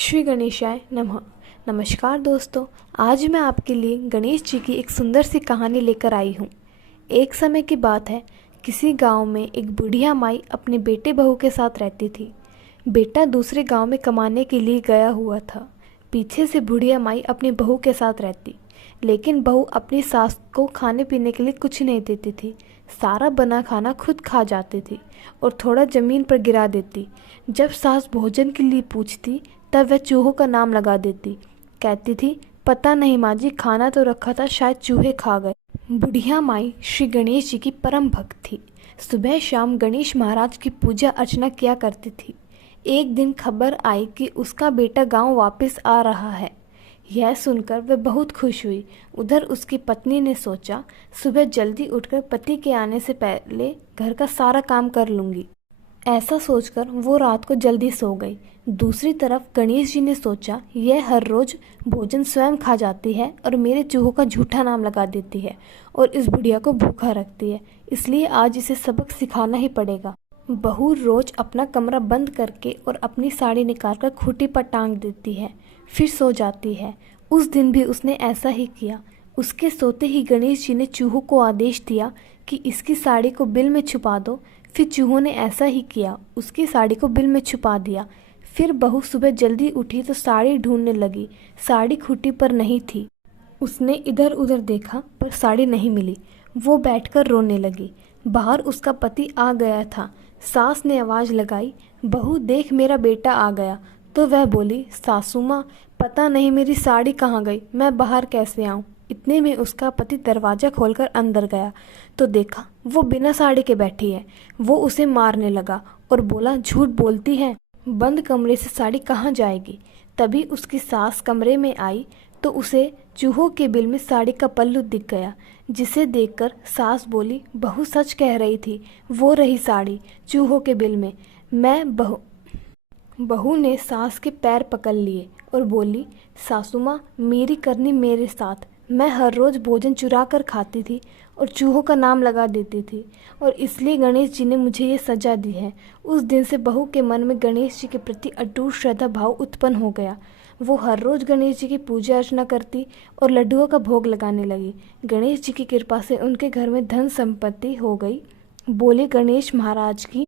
श्री गणेशाय नमः। नमस्कार दोस्तों, आज मैं आपके लिए गणेश जी की एक सुंदर सी कहानी लेकर आई हूँ। एक समय की बात है, किसी गांव में एक बुढ़िया माई अपने बेटे बहू के साथ रहती थी। बेटा दूसरे गांव में कमाने के लिए गया हुआ था। पीछे से बुढ़िया माई अपनी बहू के साथ रहती, लेकिन बहू अपनी सास को खाने पीने के लिए कुछ नहीं देती थी। सारा बना खाना खुद खा जाती थी और थोड़ा ज़मीन पर गिरा देती। जब सास भोजन के लिए पूछती तब वह चूहों का नाम लगा देती। कहती थी, पता नहीं माँ जी, खाना तो रखा था, शायद चूहे खा गए। बुढ़िया माई श्री गणेश जी की परम भक्त थी। सुबह शाम गणेश महाराज की पूजा अर्चना किया करती थी। एक दिन खबर आई कि उसका बेटा गांव वापस आ रहा है। यह सुनकर वह बहुत खुश हुई। उधर उसकी पत्नी ने सोचा, सुबह जल्दी उठकर पति के आने से पहले घर का सारा काम कर लूँगी। ऐसा सोचकर वो रात को जल्दी सो गई। दूसरी तरफ गणेश जी ने सोचा, यह हर रोज भोजन स्वयं खा जाती है और मेरे चूहों का झूठा नाम लगा देती है और इस बुढ़िया को भूखा रखती है, इसलिए आज इसे सबक सिखाना ही पड़ेगा। बहू रोज अपना कमरा बंद करके और अपनी साड़ी निकालकर खूंटी पर टांग देती है, फिर सो जाती है। उस दिन भी उसने ऐसा ही किया। उसके सोते ही गणेश जी ने चूहों को आदेश दिया कि इसकी साड़ी को बिल में छुपा दो। फिर चूहों ने ऐसा ही किया, उसकी साड़ी को बिल में छुपा दिया। फिर बहू सुबह जल्दी उठी तो साड़ी ढूंढने लगी। साड़ी खूंटी पर नहीं थी। उसने इधर उधर देखा पर साड़ी नहीं मिली। वो बैठकर रोने लगी। बाहर उसका पति आ गया था। सास ने आवाज़ लगाई, बहू देख, मेरा बेटा आ गया। तो वह बोली, सासू माँ, पता नहीं मेरी साड़ी कहाँ गई, मैं बाहर कैसे आऊँ। इतने में उसका पति दरवाज़ा खोलकर अंदर गया तो देखा वो बिना साड़ी के बैठी है। वो उसे मारने लगा और बोला, झूठ बोलती है, बंद कमरे से साड़ी कहाँ जाएगी। तभी उसकी सास कमरे में आई तो उसे चूहों के बिल में साड़ी का पल्लू दिख गया, जिसे देखकर सास बोली, बहू सच कह रही थी, वो रही साड़ी चूहों के बिल में। मैं बहू ने सास के पैर पकड़ लिए और बोली, सासू माँ, मेरी करनी मेरे साथ। मैं हर रोज़ भोजन चुरा कर खाती थी और चूहों का नाम लगा देती थी और इसलिए गणेश जी ने मुझे ये सज़ा दी है। उस दिन से बहू के मन में गणेश जी के प्रति अटूट श्रद्धा भाव उत्पन्न हो गया। वो हर रोज़ गणेश जी की पूजा अर्चना करती और लड्डुओं का भोग लगाने लगी। गणेश जी की कृपा से उनके घर में धन संपत्ति हो गई। बोले गणेश महाराज की